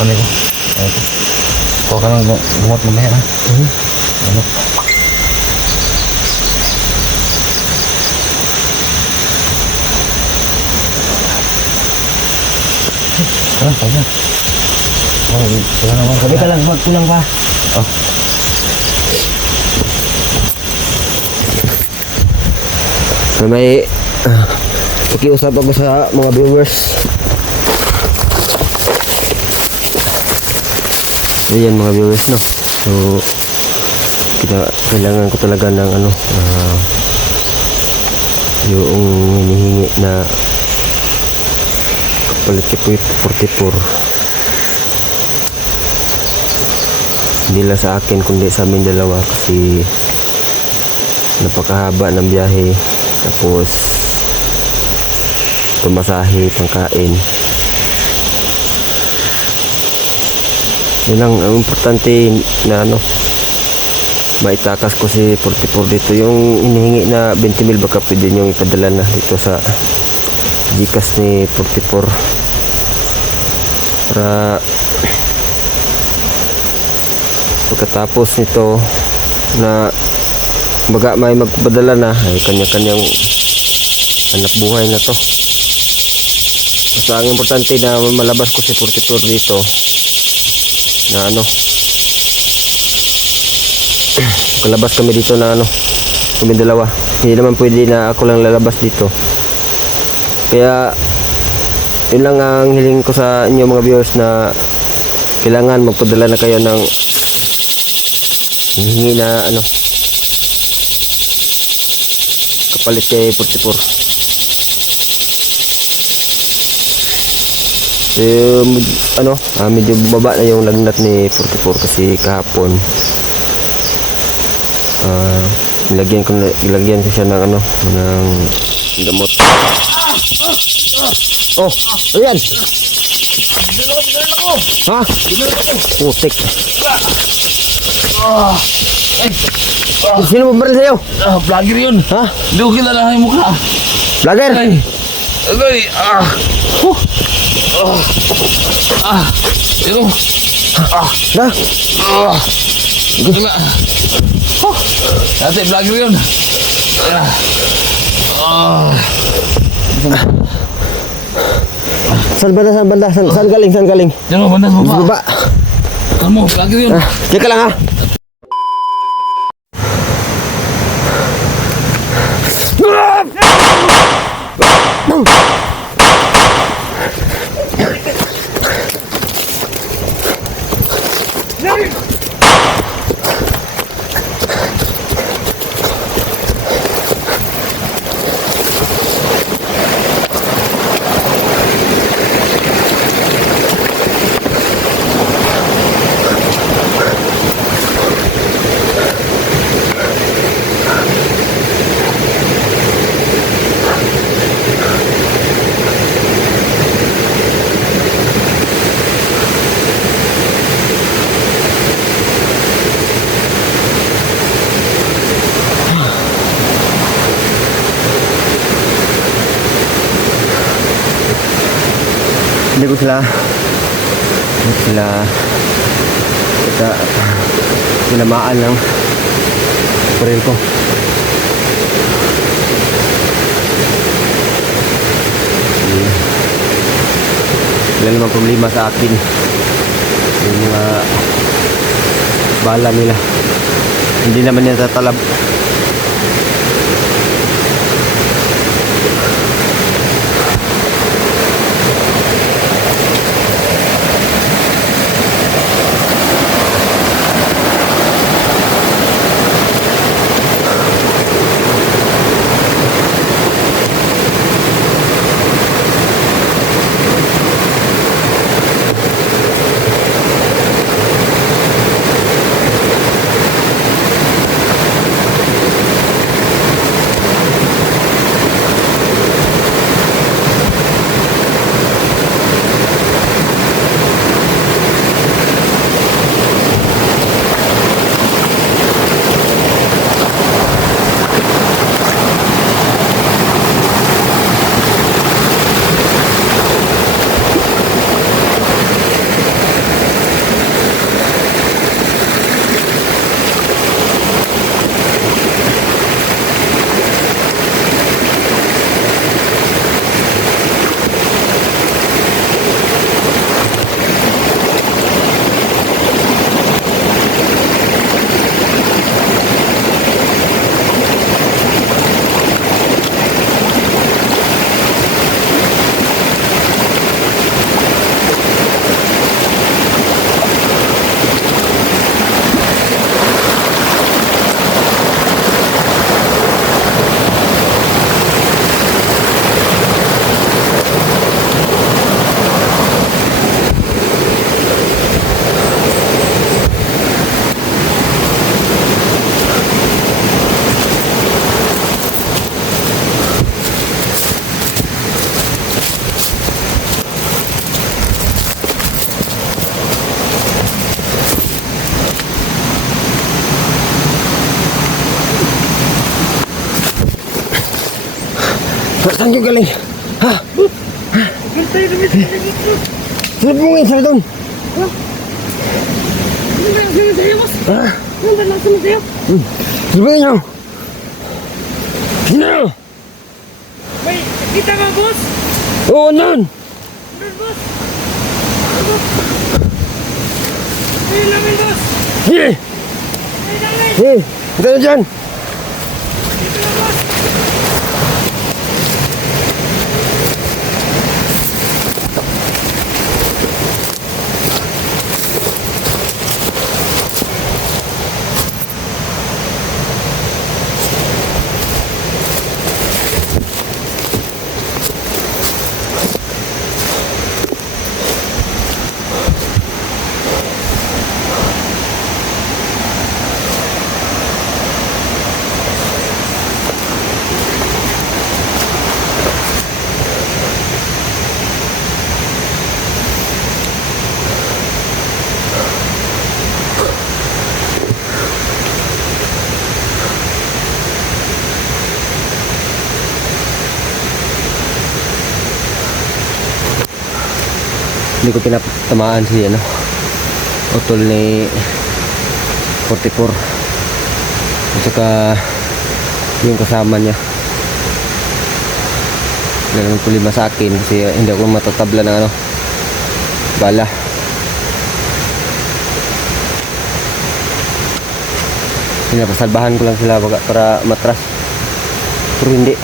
Ano ko? Ito. Kuha ka ng gumot mamaya ha. Ano? Kaya. Oh, kaya naman. Sabi ka lang, magkulang pa. Oh. May pakiusap ako sa mga viewers. Ayan mga viewers, no. So kailangan ko talaga ng ano, yung hinihingi na kapalit si 44. Hindi lang sa akin kundi sa amin dalawa kasi napakahaba ng biyahe, tapos tumasahe, pangkain. Yun lang ang importante na ano, maitakas ko si 44 dito. Yung hinihingi na 20,000 baka pwede nyo ipadala na dito sa Gcash ni 44 para pagkatapos nito na baga may magpadala na ay kanya-kanyang anak buhay na to. Basta ang importante na malabas ko si 44 dito na ano, kalabas kami dito na ano, kami dalawa. Hindi naman pwede na ako lang lalabas dito. Kaya yun lang ang hiling ko sa inyo mga viewers, na kailangan magpadala na kayo ng hihingi na ano, kapalit kay 44. So ano, medyo bumaba na yung lagnat ni 44 kasi kahapon ilagyan ko siya ng ano, ng gamot. Oh, ayan. Ha? Putik. Sino mo baril sa'yo? Vlogger yun. Ha? Hindi ko kilala yung mukha. Vlogger? Agay. Ito. Na? Ito nga. Dati vlogger yun. Saan banda? Saan galing? Diyan mo, bandas mo Baba. Kamu, vlogger yun. Teka lang ha. Hindi ko sila tinamaan ng baril ko. Wala namang problema sa akin yung mga bala nila, hindi naman yan tatalab. Saan yung galing? Ha? Gantay kami sa dito. Salubungin sila doon. Ano ba yung sa'yo, boss? Ha? Ano ba lang sa'yo? Salubungin nyo. Sino? May kita ka, boss? Oo, nun. Ano, boss? Ano? Ayun namin, boss. Sige. Ayun namin. Sige. Kita na dyan. Dito na, boss. Hindi ko pinatamaan si ano, utol ni 44 at saka yung kasama niya. Wala naman problema sa akin kasi hindi ako matatabla ng ano, bala. Pinapasalbahan ko lang sila para matras, pero hindi.